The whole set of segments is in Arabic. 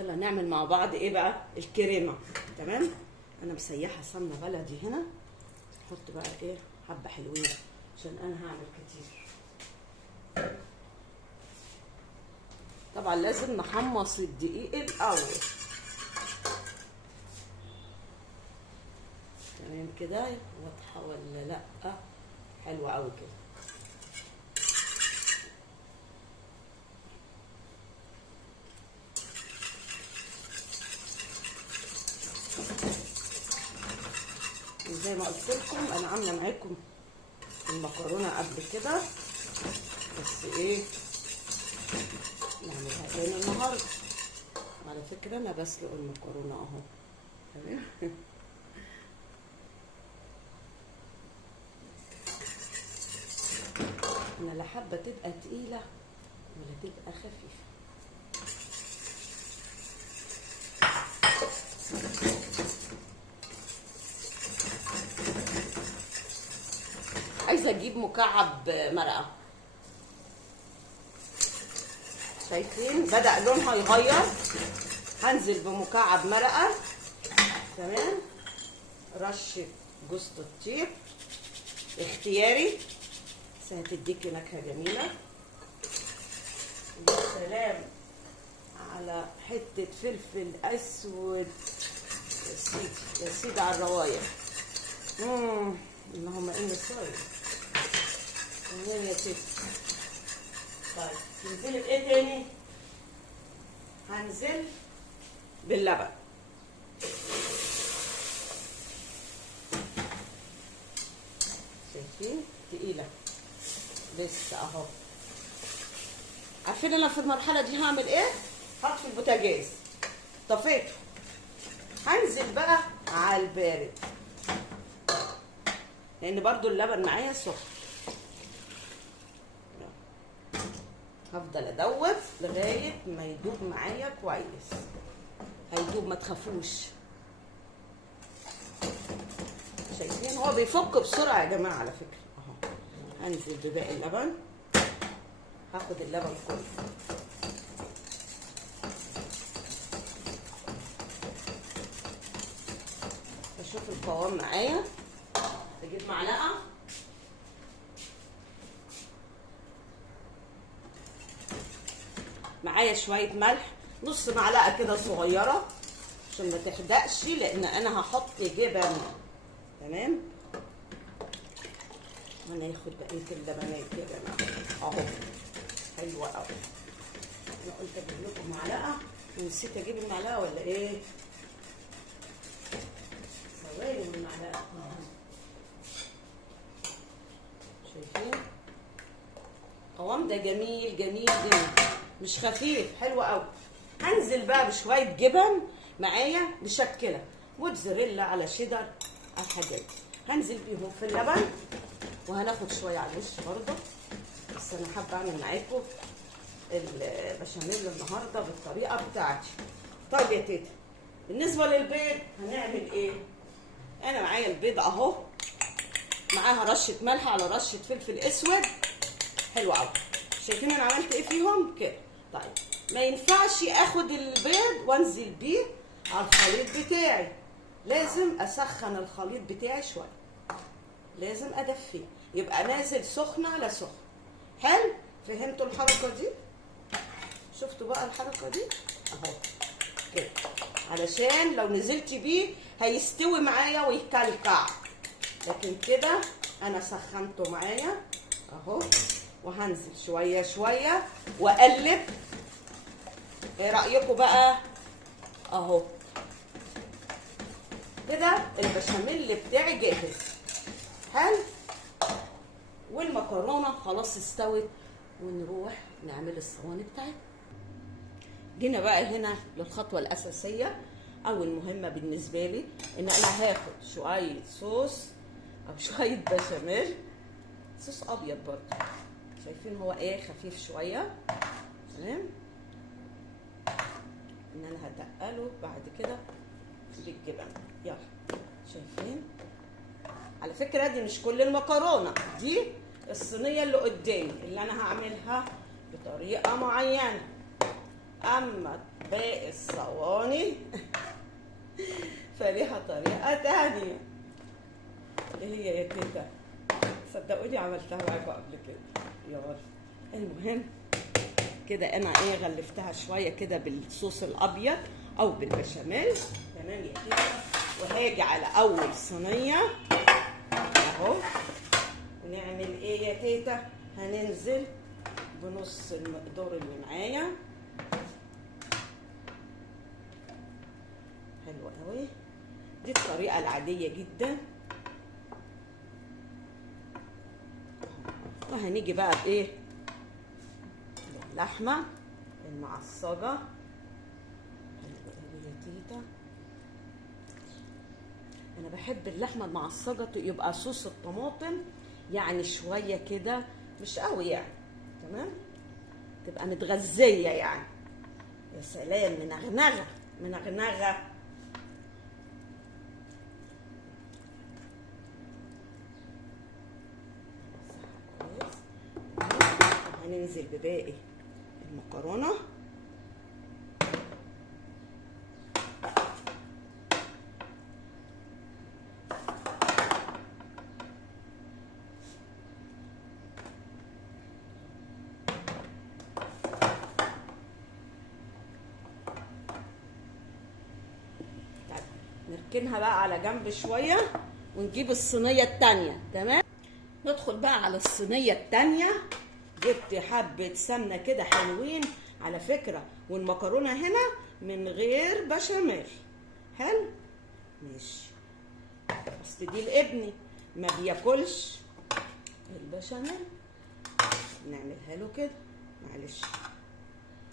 يلا نعمل مع بعض ايه بقى؟ الكريمه. تمام. انا مسيحه سمنه بلدي هنا، احط بقى ايه حبه حلوين عشان انا هعمل كتير. طبعا لازم نحمص الدقيق الاول. تمام كده، واضحه ولا لا؟ حلوه قوي كده. وزي ما قلت لكم انا عامله معاكم المكرونه قبل كده، بس ايه نعملها تاني النهارده. على فكره انا بسلق المكرونه اهو. تمام. انا لا حابه تبقى تقيله ولا تبقى خفيفه. عايزه اجيب مكعب مرقه. شايفين بدأ لونها يغير؟ هنزل بمكعب مرقه. تمام. رشه جوز الطيب اختياري بس هتديكي نكهه جميله. يا سلام على حته فلفل اسود يا سيدي يا سيدي على الروايح. اللهم اني صايم. تمام يا ستي. طيب تنزلي بايه تاني؟ هنزل باللبن. شايفين؟ تقيله لسه اهو. عارفين انا في المرحله دي هعمل ايه؟ هطفي البوتاجاز، طفيته. هنزل بقى على البارد لان برضو اللبن معايا سخن. هفضل ادوب لغايه ما يدوب معايا كويس. هيدوب ما تخافوش. شايفين هو بيفك بسرعه يا جماعه على فكره اهو. هنزل بباقي اللبن. هاخد اللبن كله. اشوف القوام معايا. اجيب معلقه. معايا شويه ملح، نص معلقه كده صغيره عشان ما تحدقش، لان انا هحط جبن. تمام. وانا ياخد بقيه اللبنات يا جماعه اهو. حلوه قوي. انا قلت اجيب لكم معلقه ونسيت اجيب المعلقه ولا ايه؟ ثواني من المعلقه. شايفين القوام ده جميل جميل جميل، مش خفيف، حلو قوي. هنزل بقى بشويه جبن معايا مشكله، موتزاريلا على شيدر على الحاجات دي. هنزل بيهم في اللبن وهناخد شويه على الوش برضه. بس انا حابه اعمل معاكم البشاميل النهارده بالطريقه بتاعتي. طيب يا تيتا، بالنسبه للبيض هنعمل ايه؟ انا معايا البيض اهو، معاها رشه ملح على رشه فلفل اسود. حلو قوي. شايفين انا عملت ايه فيهم كده؟ طيب ما ينفعش اخد البيض وانزل بيه على الخليط بتاعي، لازم اسخن الخليط بتاعي شويه، لازم ادفيه، يبقى نازل سخن على سخن. حلو. فهمتوا الحركه دي؟ شفتوا بقى الحركه دي اهو كده، علشان لو نزلت بيه هيستوي معايا ويكلكع. لكن كده انا سخنته معايا اهو، وهنزل شويه شويه واقلب. ايه رايكم بقى؟ اهو كده البشاميل بتاعي جاهز. حلو. والمكرونه خلاص استوت، ونروح نعمل الصواني بتاعتنا. جينا بقى هنا للخطوه الاساسيه او المهمه بالنسبه لي، ان انا هاخد شويه صوص او شويه بشاميل، صوص ابيض برضه. شايفين هو ايه؟ خفيف شويه. تمام. ان انا هتقله بعد كده بالجبن. يلا شايفين؟ على فكره دي مش كل المكرونه، دي الصينيه اللي قدامي اللي انا هعملها بطريقه معينه. اما باقي الصواني فليها طريقة تانية. ايه هي يا تيتا؟ صدقوني عملتها معاكم قبل كده. يلا المهم كده انا ايه غلفتها شويه كده بالصوص الابيض او بالبشاميل. تمام يا تيتا. وهاجي على اول صينيه اهو، ونعمل ايه يا تيتا؟ هننزل بنص المقدار اللي معايا. حلوه قوي. دي الطريقه العاديه جدا. وهنيجي بقى بايه؟ اللحمه المعصجه. حلوه قوي يا تيتا. انا بحب اللحمه المعصجه يبقى صوص الطماطم يعني شويه كده، مش قوي يعني. تمام، تبقى متغذيه يعني. يا سلام، منغنغه منغنغه. هننزل بباقي المكرونه. نركنها بقى على جنب شويه ونجيب الصينيه التانيه. تمام، ندخل بقى على الصينيه التانيه. جبت حبه سمنه كده حلوين على فكره، والمكرونه هنا من غير بشاميل. حلو، ماشي. اصل دي لابني ما بياكلش البشاميل، نعملها له كده. معلش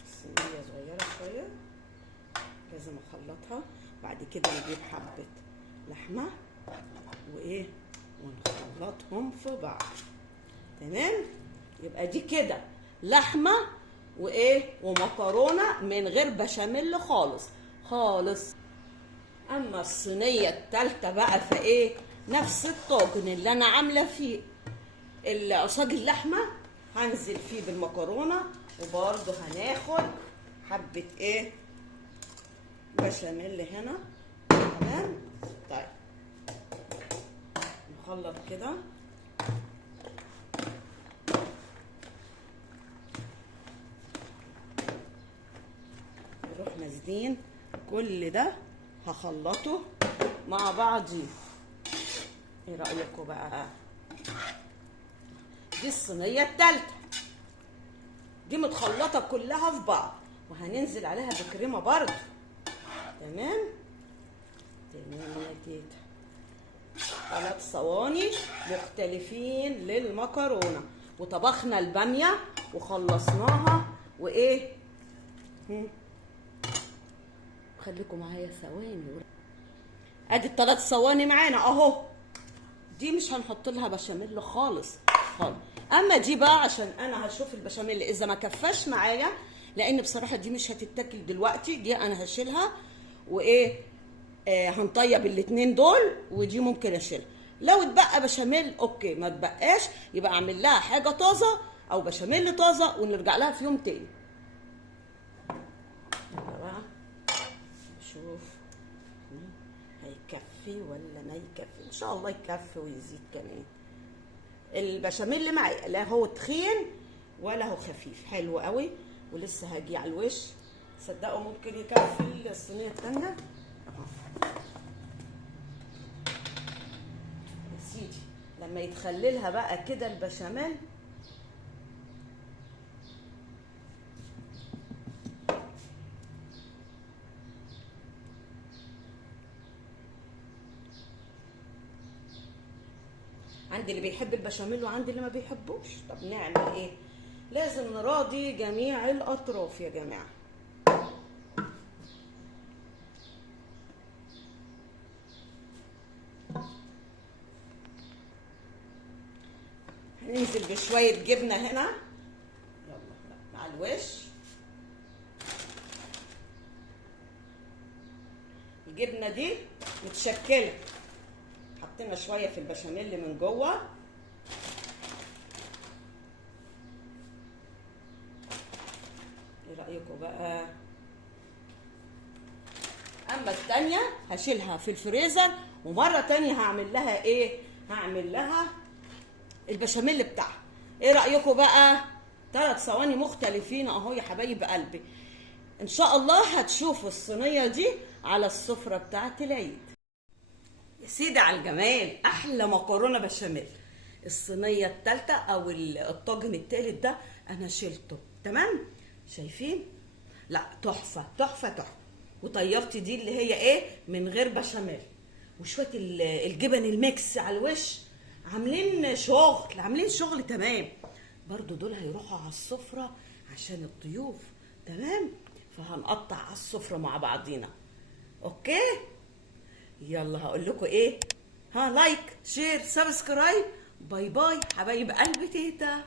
الصينيه صغيره شويه، لازم اخلطها. بعد كده نجيب حبه لحمه وايه ونخلطهم في بعض. تمام، يبقى دي كده لحمه وايه ومكرونه من غير بشاميل خالص خالص. اما الصينيه التالتة بقى فايه نفس الطاجن اللي انا عامله فيه عصاج اللحمه، هنزل فيه بالمكرونه، وبرده هناخد حبه ايه بشاميل هنا. تمام، طيب نخلط كده. نروح نازلين كل ده هخلطه مع بعضيه. ايه رأيكم بقى؟ دي الصينية التالتة، دي متخلطة كلها في بعض، وهننزل عليها بكريمة برضه. تمام تمام يا تيتا. 3 صواني مختلفين للمكرونة، وطبخنا البامية وخلصناها وايه. خليكم معايا ثواني. ادي ال3 صواني معانا اهو. دي مش هنحط لها بشاميل خالص خالص. اما دي بقى عشان انا هشوف البشاميل اذا ما كفاش معايا، لان بصراحه دي مش هتتاكل دلوقتي. دي انا هشيلها وايه هنطيب الاتنين دول، ودي ممكن اشيلها. لو اتبقى بشاميل اوكي، ما اتبقاش يبقى اعمل لها حاجه طازه او بشاميل طازه ونرجع لها في يوم تاني. يلا بقى نشوف هيكفي ولا ما يكفي. ان شاء الله يكفي ويزيد كمان. البشاميل اللي معايا لا هو تخين ولا هو خفيف، حلو قوي. ولسه هاجي على الوش، صدقوا ممكن يكفي الصينيه التانيه. يا سيدي لما يتخللها بقى كده البشاميل، عندي اللي بيحب البشاميل وعندي اللي ما بيحبوش. طب نعمل ايه؟ لازم نراضي جميع الاطراف يا جماعه. هننزل بشويه جبنه هنا، يلا مع الوش. الجبنه دي متشكله، حطينا شويه في البشاميل من جوه. ايه رايكم بقى؟ الحبه التانيه هشيلها في الفريزر، ومره تانيه هعمل لها ايه؟ هعمل لها البشاميل بتاعها. ايه رايكم بقى؟ 3 صواني مختلفين اهو يا حبايب قلبي. ان شاء الله هتشوفوا الصينيه دي على السفره بتاعت العيد. يا سيدي على الجمال، احلى مكرونه بشاميل. الصينيه الثالثه او الطاجن الثالث ده انا شلته تمام. شايفين؟ لا تحفه تحفه تحفه. وطيرت دي اللي هي ايه؟ من غير بشاميل، وشويه الجبن الميكس على الوش. عاملين شغل تمام. برضو دول هيروحوا على السفره عشان الضيوف تمام. فهنقطع على السفره مع بعضينا. اوكي، يلا هقول لكم ايه؟ لايك شير سبسكرايب. باي باي حبايب قلب تيتا.